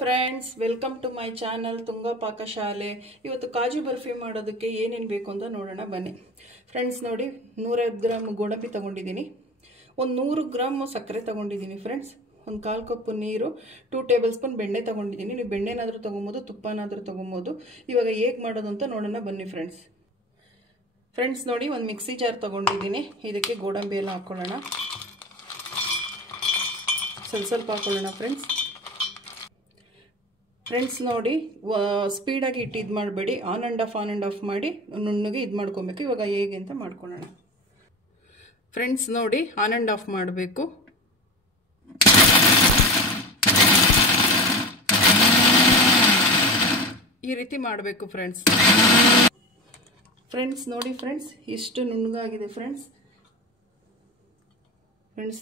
Friends, welcome to my channel Tunga Pakashale. ಇವತ್ತು ಕಾಜು ಬರ್ಫಿ ಮಾಡೋದಕ್ಕೆ ಏನೇನು ಬೇಕು ಅಂತ ನೋಡೋಣ ಬನ್ನಿ. ಫ್ರೆಂಡ್ಸ್ ನೋಡಿ, 150 ಗ್ರಾಮ್ ಗೋಡಂಬಿ ತಗೊಂಡಿದ್ದೀನಿ, ಒಂದು 100 ಗ್ರಾಮ್ ಸಕ್ಕರೆ ತಗೊಂಡಿದ್ದೀನಿ ಫ್ರೆಂಡ್ಸ್, ಒಂದು 1/4 ಕಪ್ ನೀರು, 2 ಟೇಬಲ್ ಸ್ಪೂನ್ ಬೆಣ್ಣೆ ತಗೊಂಡಿದ್ದೀನಿ. ನೀವು ಬೆಣ್ಣೆನಾದರೂ ತೊಗೊಬೋದು, ತುಪ್ಪನಾದರೂ ತೊಗೊಬೋದು. ಇವಾಗ ಹೇಗೆ ಮಾಡೋದು ಅಂತ ನೋಡೋಣ ಬನ್ನಿ ಫ್ರೆಂಡ್ಸ್ ನೋಡಿ, ಒಂದು ಮಿಕ್ಸಿ ಜಾರ್ ತಗೊಂಡಿದ್ದೀನಿ. ಇದಕ್ಕೆ ಗೋಡಂಬಿ ಎಲ್ಲ ಹಾಕ್ಕೊಳ್ಳೋಣ, ಸ್ವಲ್ಪ ಹಾಕ್ಕೊಳ್ಳೋಣ ಫ್ರೆಂಡ್ಸ್ ನೋಡಿ, ಸ್ಪೀಡಾಗಿ ಇಟ್ಟು ಇದು ಮಾಡಬೇಡಿ, ಆನ್ ಆ್ಯಂಡ್ ಆಫ್ ಮಾಡಿ ನುಣ್ಣಗೆ ಇದು ಮಾಡ್ಕೊಬೇಕು. ಇವಾಗ ಹೇಗೆ ಅಂತ ಮಾಡ್ಕೊಳ್ಳೋಣ ಫ್ರೆಂಡ್ಸ್ ನೋಡಿ, ಆನ್ ಆ್ಯಂಡ್ ಆಫ್ ಮಾಡಬೇಕು. ಈ ರೀತಿ ಮಾಡಬೇಕು ಫ್ರೆಂಡ್ಸ್ ನೋಡಿ. ಇಷ್ಟು ನುಣ್ಣಗಾಗಿದೆ ಫ್ರೆಂಡ್ಸ್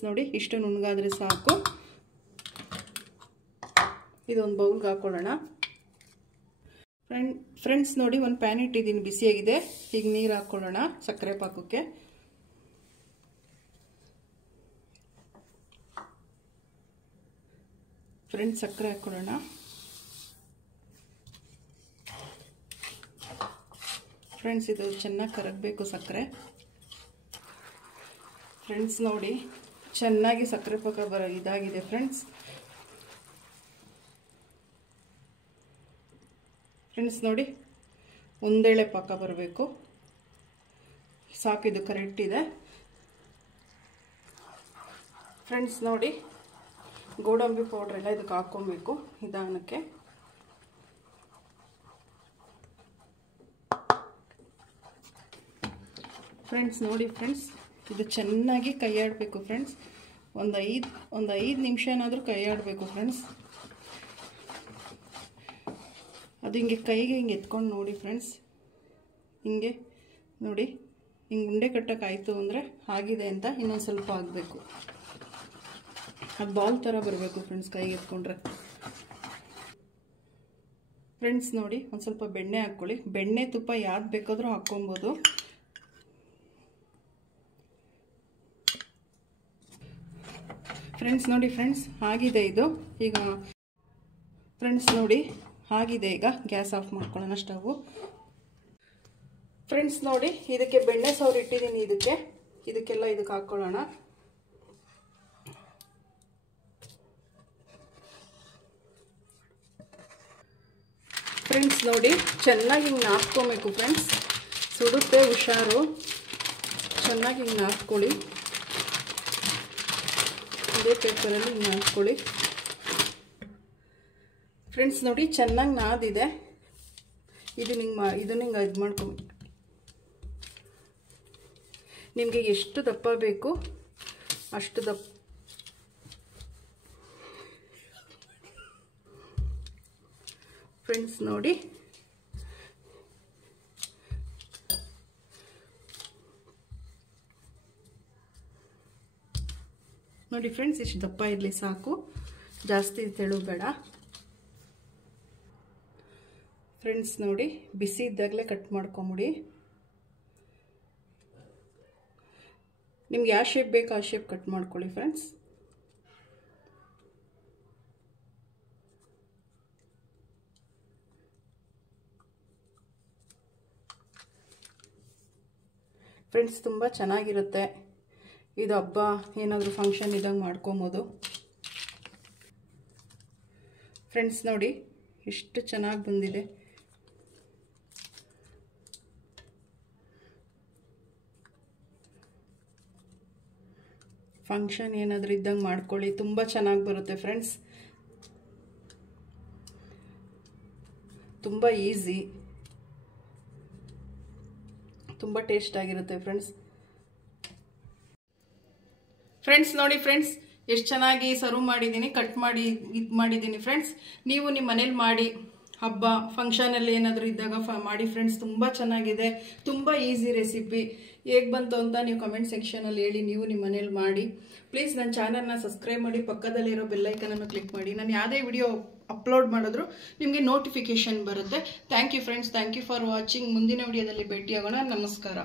ನೋಡಿ, ಇಷ್ಟು ನುಣ್ಣಗಾದರೆ ಸಾಕು. ಇದೊಂದು ಬೌಲ್ಗೆ ಹಾಕೊಳ್ಳೋಣ ಫ್ರೆಂಡ್ಸ್ ನೋಡಿ, ಒಂದು ಪ್ಯಾನ್ ಇಟ್ಟಿದ್ದೀನಿ, ಬಿಸಿಯಾಗಿದೆ. ಈಗ ನೀರು ಹಾಕ್ಕೊಳ್ಳೋಣ ಸಕ್ಕರೆ ಪಾಕಕ್ಕೆ. ಫ್ರೆಂಡ್ಸ್ ಸಕ್ಕರೆ ಹಾಕ್ಕೊಳ್ಳೋಣ. ಫ್ರೆಂಡ್ಸ್ ಇದು ಚೆನ್ನಾಗಿ ಕರಗಬೇಕು ಸಕ್ಕರೆ. ಫ್ರೆಂಡ್ಸ್ ನೋಡಿ, ಚೆನ್ನಾಗಿ ಸಕ್ಕರೆ ಪಾಕ ಇದಾಗಿದೆ ಫ್ರೆಂಡ್ಸ್ ನೋಡಿ, ಒಂದೇಳೆ ಪಾಕ ಬರಬೇಕು ಸಾಕಿದು, ಕರೆಕ್ಟ್ ಇದೆ ಫ್ರೆಂಡ್ಸ್ ನೋಡಿ. ಗೋಡಂಬಿ ಪೌಡ್ರ್ ಎಲ್ಲ ಇದಕ್ಕೆ ಹಾಕ್ಕೊಬೇಕು ನಿಧಾನಕ್ಕೆ. ಫ್ರೆಂಡ್ಸ್ ನೋಡಿ, ಇದು ಚೆನ್ನಾಗಿ ಕೈ ಆಡಬೇಕು ಫ್ರೆಂಡ್ಸ್. ಒಂದು 5 ನಿಮಿಷ ಏನಾದರೂ ಕೈ ಆಡಬೇಕು ಫ್ರೆಂಡ್ಸ್. ಅದು ಹಿಂಗೆ ಕೈಗೆ ಹಿಂಗೆ ಎತ್ಕೊಂಡು ನೋಡಿ ಫ್ರೆಂಡ್ಸ್, ಹಿಂಗೆ ನೋಡಿ, ಹಿಂಗೆ ಉಂಡೆ ಕಟ್ಟೋಕ್ಕಾಯ್ತು ಅಂದರೆ ಆಗಿದೆ ಅಂತ. ಇನ್ನೊಂದು ಸ್ವಲ್ಪ ಆಗಬೇಕು, ಅದು ಬಾಲ್ ಥರ ಬರಬೇಕು ಫ್ರೆಂಡ್ಸ್ ಕೈಗೆ ಎತ್ಕೊಂಡ್ರೆ. ಫ್ರೆಂಡ್ಸ್ ನೋಡಿ, ಒಂದು ಸ್ವಲ್ಪ ಬೆಣ್ಣೆ ಹಾಕ್ಕೊಳ್ಳಿ. ಬೆಣ್ಣೆ ತುಪ್ಪ ಯಾವ್ದು ಬೇಕಾದರೂ ಹಾಕ್ಕೊಬೋದು. ಫ್ರೆಂಡ್ಸ್ ನೋಡಿ, ಆಗಿದೆ ಇದು. ಈಗ ಫ್ರೆಂಡ್ಸ್ ನೋಡಿ, ಆಗಿದೆ. ಈಗ ಗ್ಯಾಸ್ ಆಫ್ ಮಾಡ್ಕೊಳ್ಳೋಣ ಸ್ಟವ್. ಫ್ರೆಂಡ್ಸ್ ನೋಡಿ, ಇದಕ್ಕೆ ಬೆಣ್ಣೆ ಸೌರು ಇಟ್ಟಿದ್ದೀನಿ. ಇದಕ್ಕೆಲ್ಲ ಇದಕ್ಕೆ ಹಾಕ್ಕೊಳ್ಳೋಣ. ಫ್ರೆಂಡ್ಸ್ ನೋಡಿ, ಚೆನ್ನಾಗಿ ಹಿಂಗೆ ನಾದ್ಕೊಬೇಕು ಫ್ರೆಂಡ್ಸ್, ಸುಡುತ್ತೆ, ಹುಷಾರು. ಚೆನ್ನಾಗಿ ಹಿಂಗೆ ನಾದ್ಕೊಳ್ಳಿ, ಇದೇ ಪೇಪರಲ್ಲಿ ಹಿಂಗೆ ಹಾಕ್ಕೊಳ್ಳಿ ಫ್ರೆಂಡ್ಸ್ ನೋಡಿ. ಚೆನ್ನಾಗಿ ನಾದಿದೆ. ಇದನ್ನ ಹಿಂಗೆ ಇದು ಮಾಡ್ಕೊಂಡು, ನಿಮಗೆ ಎಷ್ಟು ದಪ್ಪ ಬೇಕು ಅಷ್ಟು ದಪ್ಪ. ಫ್ರೆಂಡ್ಸ್ ನೋಡಿ, ಫ್ರೆಂಡ್ಸ್ ಇಷ್ಟು ದಪ್ಪ ಇರಲಿ ಸಾಕು, ಜಾಸ್ತಿ ತೆಳು ಬೇಡ ಫ್ರೆಂಡ್ಸ್ ನೋಡಿ. ಬಿಸಿ ಇದ್ದಾಗಲೇ ಕಟ್ ಮಾಡ್ಕೊಂಬಿಡಿ. ನಿಮ್ಗೆ ಯಾವ ಶೇಪ್ ಬೇಕು ಆ ಶೇಪ್ ಕಟ್ ಮಾಡ್ಕೊಳ್ಳಿ ಫ್ರೆಂಡ್ಸ್. ಫ್ರೆಂಡ್ಸ್ ತುಂಬ ಚೆನ್ನಾಗಿರುತ್ತೆ ಇದು. ಹಬ್ಬ ಏನಾದರೂ ಫಂಕ್ಷನ್ ಇದ್ದಂಗೆ ಮಾಡ್ಕೊಬೋದು ಫ್ರೆಂಡ್ಸ್ ನೋಡಿ, ಎಷ್ಟು ಚೆನ್ನಾಗಿ ಬಂದಿದೆ. ಫಂಕ್ಷನ್ ಏನಾದರೂ ಇದ್ದಂಗೆ ಮಾಡ್ಕೊಳ್ಳಿ, ತುಂಬ ಚೆನ್ನಾಗಿ ಬರುತ್ತೆ ಫ್ರೆಂಡ್ಸ್. ತುಂಬ ಈಸಿ, ತುಂಬ ಟೇಸ್ಟ್ ಆಗಿರುತ್ತೆ ಫ್ರೆಂಡ್ಸ್ ನೋಡಿ. ಎಷ್ಟು ಚೆನ್ನಾಗಿ ಸರ್ವ್ ಮಾಡಿದ್ದೀನಿ, ಕಟ್ ಮಾಡಿ ಇದು ಮಾಡಿದ್ದೀನಿ ಫ್ರೆಂಡ್ಸ್. ನೀವು ನಿಮ್ಮ ಮನೇಲಿ ಮಾಡಿ, ಹಬ್ಬ ಫಂಕ್ಷನಲ್ಲಿ ಏನಾದರೂ ಇದ್ದಾಗ ಮಾಡಿ ಫ್ರೆಂಡ್ಸ್. ತುಂಬ ಚೆನ್ನಾಗಿದೆ, ತುಂಬ ಈಸಿ ರೆಸಿಪಿ. ಹೇಗೆ ಬಂತು ಅಂತ ನೀವು ಕಮೆಂಟ್ ಸೆಕ್ಷನಲ್ಲಿ ಹೇಳಿ. ನೀವು ನಿಮ್ಮ ಮನೇಲಿ ಮಾಡಿ. ಪ್ಲೀಸ್ ನನ್ನ ಚಾನಲ್ನ ಸಬ್ಸ್ಕ್ರೈಬ್ ಮಾಡಿ, ಪಕ್ಕದಲ್ಲಿರೋ ಬೆಲ್ಲೈಕನನ್ನು ಕ್ಲಿಕ್ ಮಾಡಿ. ನಾನು ಯಾವುದೇ ವಿಡಿಯೋ ಅಪ್ಲೋಡ್ ಮಾಡಿದ್ರು ನಿಮಗೆ ನೋಟಿಫಿಕೇಶನ್ ಬರುತ್ತೆ. Thank you friends, thank you for watching. ಮುಂದಿನ ವಿಡಿಯೋದಲ್ಲಿ ಭೇಟಿಯಾಗೋಣ. ನಮಸ್ಕಾರ.